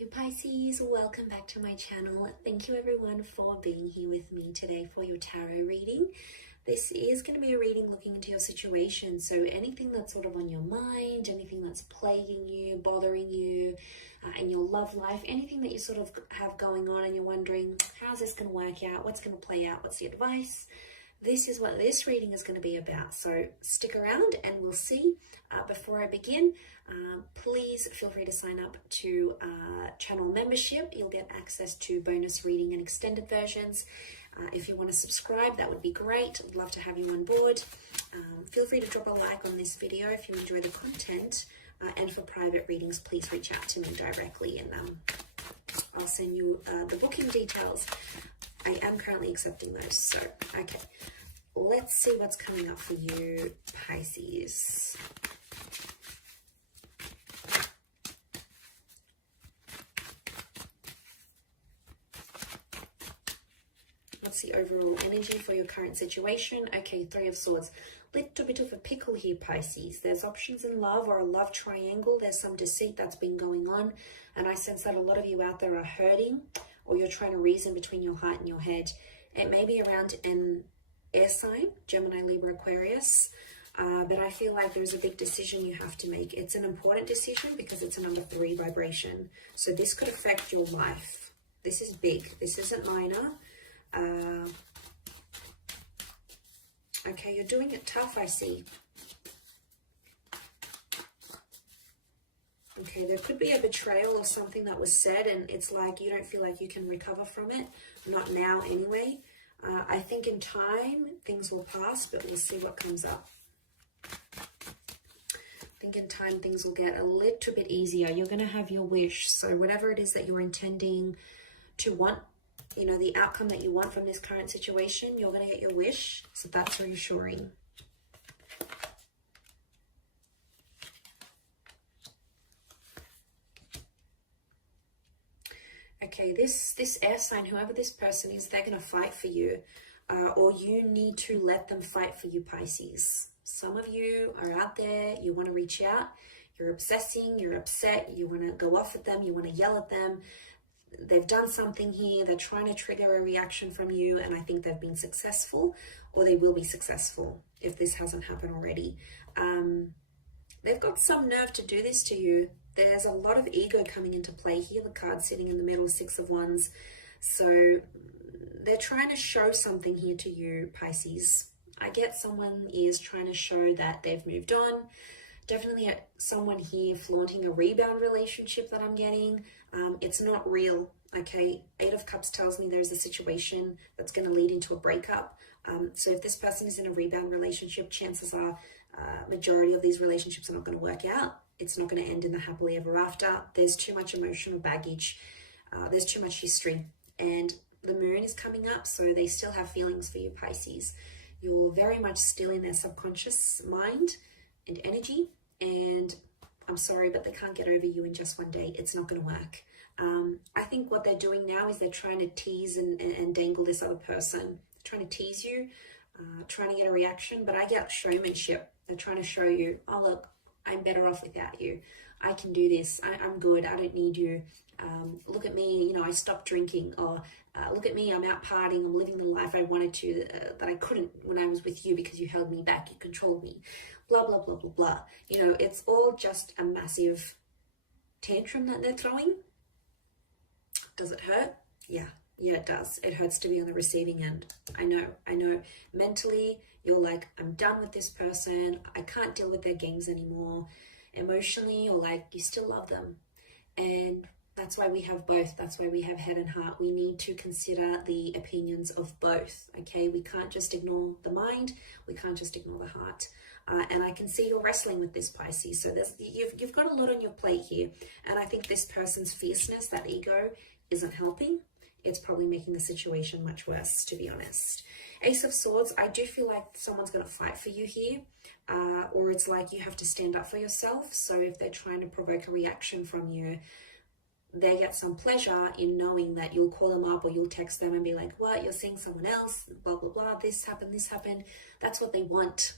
Hey Pisces, welcome back to my channel. Thank you everyone for being here with me today for your tarot reading. This is going to be a reading looking into your situation. So anything that's sort of on your mind, anything that's plaguing you, bothering you in your love life, anything that you sort of have going on and you're wondering, how's this going to work out? What's going to play out? What's the advice? This is what this reading is going to be about. So stick around and we'll see. Before I begin, please feel free to sign up to channel membership. You'll get access to bonus reading and extended versions. If you want to subscribe, that would be great. I'd love to have you on board. Feel free to drop a like on this video if you enjoy the content. And for private readings, please reach out to me directly and I'll send you the booking details. I am currently accepting those. So, okay, let's see what's coming up for you, Pisces. What's the overall energy for your current situation? Okay, Three of Swords. Little bit of a pickle here, Pisces. There's options in love or a love triangle. There's some deceit that's been going on. And I sense that a lot of you out there are hurting, or you're trying to reason between your heart and your head. It may be around an air sign, Gemini, Libra, Aquarius, but I feel like there's a big decision you have to make. It's an important decision because it's a number 3 vibration. So this could affect your life. This is big. This isn't minor. Okay, you're doing it tough, I see. Okay, there could be a betrayal or something that was said and it's like you don't feel like you can recover from it. Not now anyway. I think in time things will pass, but we'll see what comes up. I think in time things will get a little bit easier. You're going to have your wish. So whatever it is that you're intending to want, you know, the outcome that you want from this current situation, you're going to get your wish. So that's reassuring. Okay, this air sign, whoever this person is, they're going to fight for you. Or you need to let them fight for you, Pisces. Some of you are out there, you want to reach out, you're obsessing, you're upset, you want to go off at them, you want to yell at them. They've done something here, they're trying to trigger a reaction from you, and I think they've been successful, or they will be successful if this hasn't happened already. They've got some nerve to do this to you. There's a lot of ego coming into play here. The card sitting in the middle, 6 of Wands. So they're trying to show something here to you, Pisces. I get someone is trying to show that they've moved on. Definitely someone here flaunting a rebound relationship that I'm getting. It's not real, okay? 8 of Cups tells me there's a situation that's going to lead into a breakup. So if this person is in a rebound relationship, chances are majority of these relationships are not going to work out. It's not going to end in the happily ever after. There's too much emotional baggage. There's too much history. And the moon is coming up, so they still have feelings for you, Pisces. You're very much still in their subconscious mind and energy. And I'm sorry, but they can't get over you in just one day. It's not going to work. I think what they're doing now is they're trying to tease and dangle this other person. They're trying to tease you, trying to get a reaction. But I get showmanship. They're trying to show you, oh, look, I'm better off without you. I can do this. I'm good. I don't need you. Look at me. You know, I stopped drinking. Or look at me. I'm out partying. I'm living the life I wanted to, that I couldn't when I was with you because you held me back. You controlled me. Blah, blah, blah, blah, blah. You know, it's all just a massive tantrum that they're throwing. Does it hurt? Yeah. Yeah, it does. It hurts to be on the receiving end. I know. Mentally, you're like, I'm done with this person. I can't deal with their games anymore. Emotionally, you're like, you still love them. And that's why we have both. That's why we have head and heart. We need to consider the opinions of both, okay? We can't just ignore the mind. We can't just ignore the heart. And I can see you're wrestling with this, Pisces. So you've got a lot on your plate here. And I think this person's fierceness, that ego, isn't helping. It's probably making the situation much worse, to be honest. Ace of Swords, I do feel like someone's going to fight for you here. Or it's like you have to stand up for yourself. So if they're trying to provoke a reaction from you, they get some pleasure in knowing that you'll call them up or you'll text them and be like, what, you're seeing someone else, blah, blah, blah, this happened, this happened. That's what they want.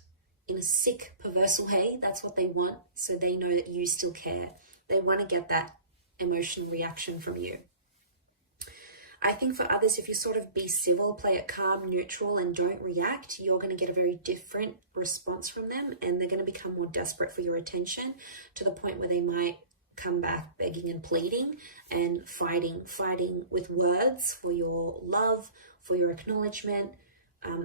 In a sick, perverse way, that's what they want. So they know that you still care. They want to get that emotional reaction from you. I think for others, if you sort of be civil, play it calm, neutral, and don't react, you're going to get a very different response from them, and they're going to become more desperate for your attention, to the point where they might come back begging and pleading and fighting with words for your love, for your acknowledgement,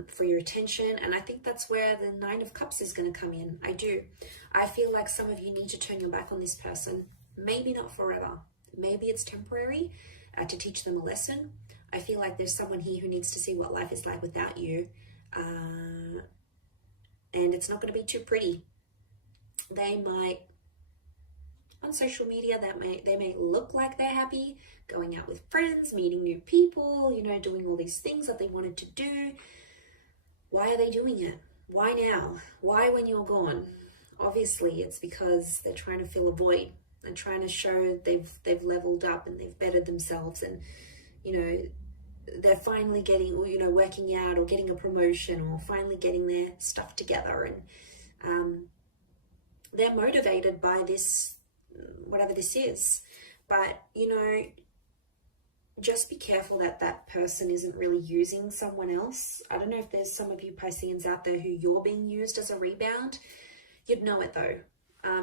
for your attention. And I think that's where the Nine of Cups is going to come in. I feel like some of you need to turn your back on this person. Maybe not forever. Maybe it's temporary, to teach them a lesson. I feel like there's someone here who needs to see what life is like without you. And it's not going to be too pretty. They might, on social media, they may look like they're happy, going out with friends, meeting new people, you know, doing all these things that they wanted to do. Why are they doing it? Why now? Why when you're gone? Obviously, it's because they're trying to fill a void and trying to show they've leveled up and they've bettered themselves, and you know, they're finally getting, or you know, working out or getting a promotion or finally getting their stuff together, and they're motivated by this, whatever this is. But you know, just be careful that that person isn't really using someone else. I don't know if there's some of you Pisceans out there who you're being used as a rebound. You'd know it though.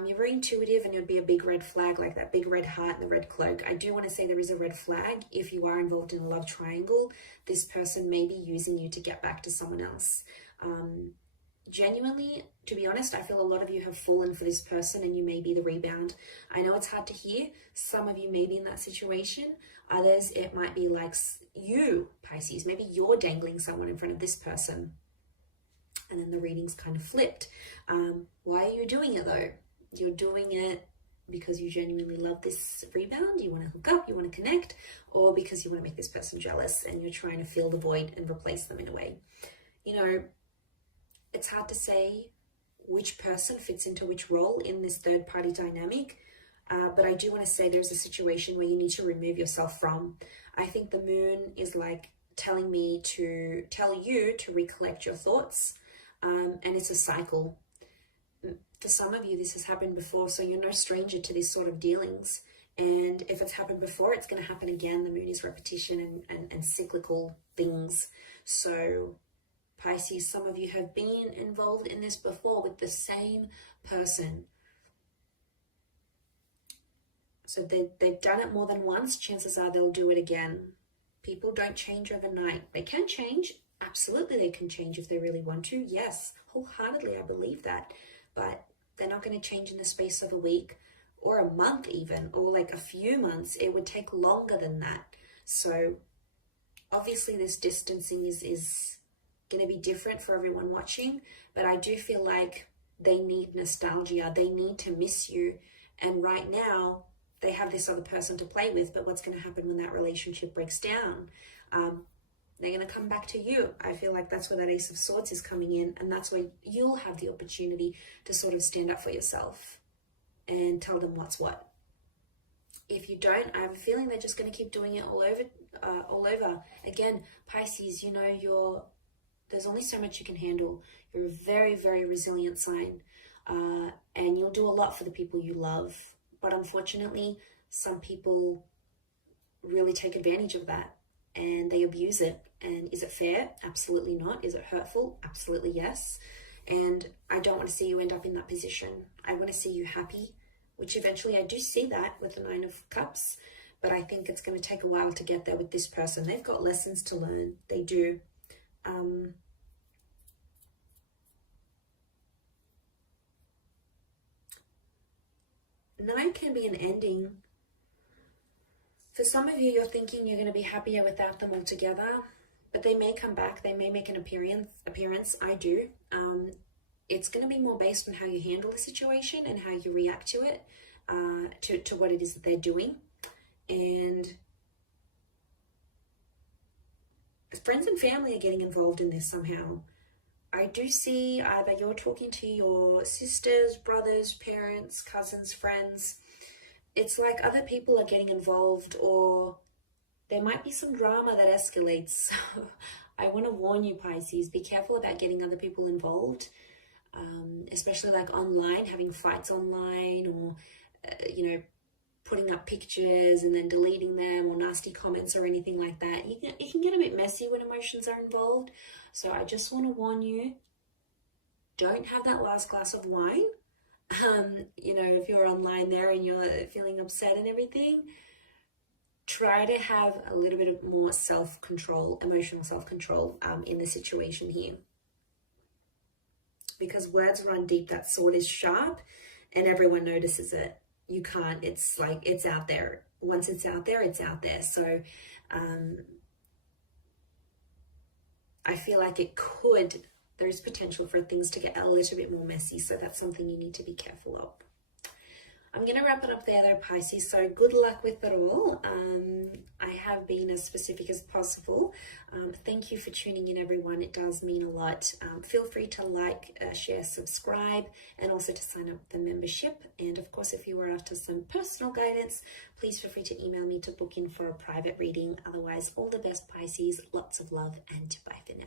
You're very intuitive, and you'd be a big red flag, like that big red heart and the red cloak. I do want to say there is a red flag. If you are involved in a love triangle, this person may be using you to get back to someone else. Genuinely, to be honest, I feel a lot of you have fallen for this person, and you may be the rebound. I know it's hard to hear. Some of you may be in that situation. Others, it might be like you, Pisces. Maybe you're dangling someone in front of this person, and then the reading's kind of flipped. Why are you doing it though? You're doing it because you genuinely love this rebound, you want to hook up, you want to connect, or because you want to make this person jealous and you're trying to fill the void and replace them in a way. You know, it's hard to say which person fits into which role in this third party dynamic, but I do want to say there's a situation where you need to remove yourself from. I think the moon is like telling me to tell you to recollect your thoughts, and it's a cycle. For some of you, this has happened before, so you're no stranger to these sort of dealings. And if it's happened before, it's going to happen again. The moon is repetition and cyclical things. So Pisces, some of you have been involved in this before with the same person. So they've done it more than once. Chances are they'll do it again. People don't change overnight. They can change. Absolutely, they can change if they really want to. Yes, wholeheartedly, I believe that. But they're not going to change in the space of a week or a month even, or like a few months. It would take longer than that. So obviously this distancing is going to be different for everyone watching, but I do feel like they need nostalgia. They need to miss you. And right now they have this other person to play with, but what's going to happen when that relationship breaks down? They're going to come back to you. I feel like that's where that Ace of Swords is coming in, and that's where you'll have the opportunity to sort of stand up for yourself and tell them what's what. If you don't, I have a feeling they're just going to keep doing it all over. Again, Pisces, you know, there's only so much you can handle. You're a very, very resilient sign, and you'll do a lot for the people you love. But unfortunately, some people really take advantage of that, and they abuse it. And is it fair? Absolutely not. Is it hurtful? Absolutely yes. And I don't want to see you end up in that position. I want to see you happy, which eventually I do see that with the Nine of Cups, but I think it's going to take a while to get there with this person. They've got lessons to learn. They do. Nine can be an ending. For some of you, you're thinking you're going to be happier without them altogether, but they may come back. They may make an appearance. I do. It's going to be more based on how you handle the situation and how you react to it, to what it is that they're doing. And friends and family are getting involved in this somehow. I do see either you're talking to your sisters, brothers, parents, cousins, friends. It's like other people are getting involved, or there might be some drama that escalates. So I want to warn you, Pisces, be careful about getting other people involved, especially like online, having fights online, or, putting up pictures and then deleting them, or nasty comments or anything like that. It can get a bit messy when emotions are involved. So I just want to warn you, don't have that last glass of wine. You know, if you're online there and you're feeling upset and everything, try to have a little bit of more self-control, emotional self-control in the situation here. Because words run deep, that sword is sharp and everyone notices it. You can't, it's like, it's out there. Once it's out there, it's out there. So I feel like there's potential for things to get a little bit more messy. So that's something you need to be careful of. I'm going to wrap it up there though, Pisces. So good luck with it all. I have been as specific as possible. Thank you for tuning in, everyone. It does mean a lot. Feel free to like, share, subscribe, and also to sign up for the membership. And of course, if you are after some personal guidance, please feel free to email me to book in for a private reading. Otherwise, all the best, Pisces. Lots of love, and bye for now.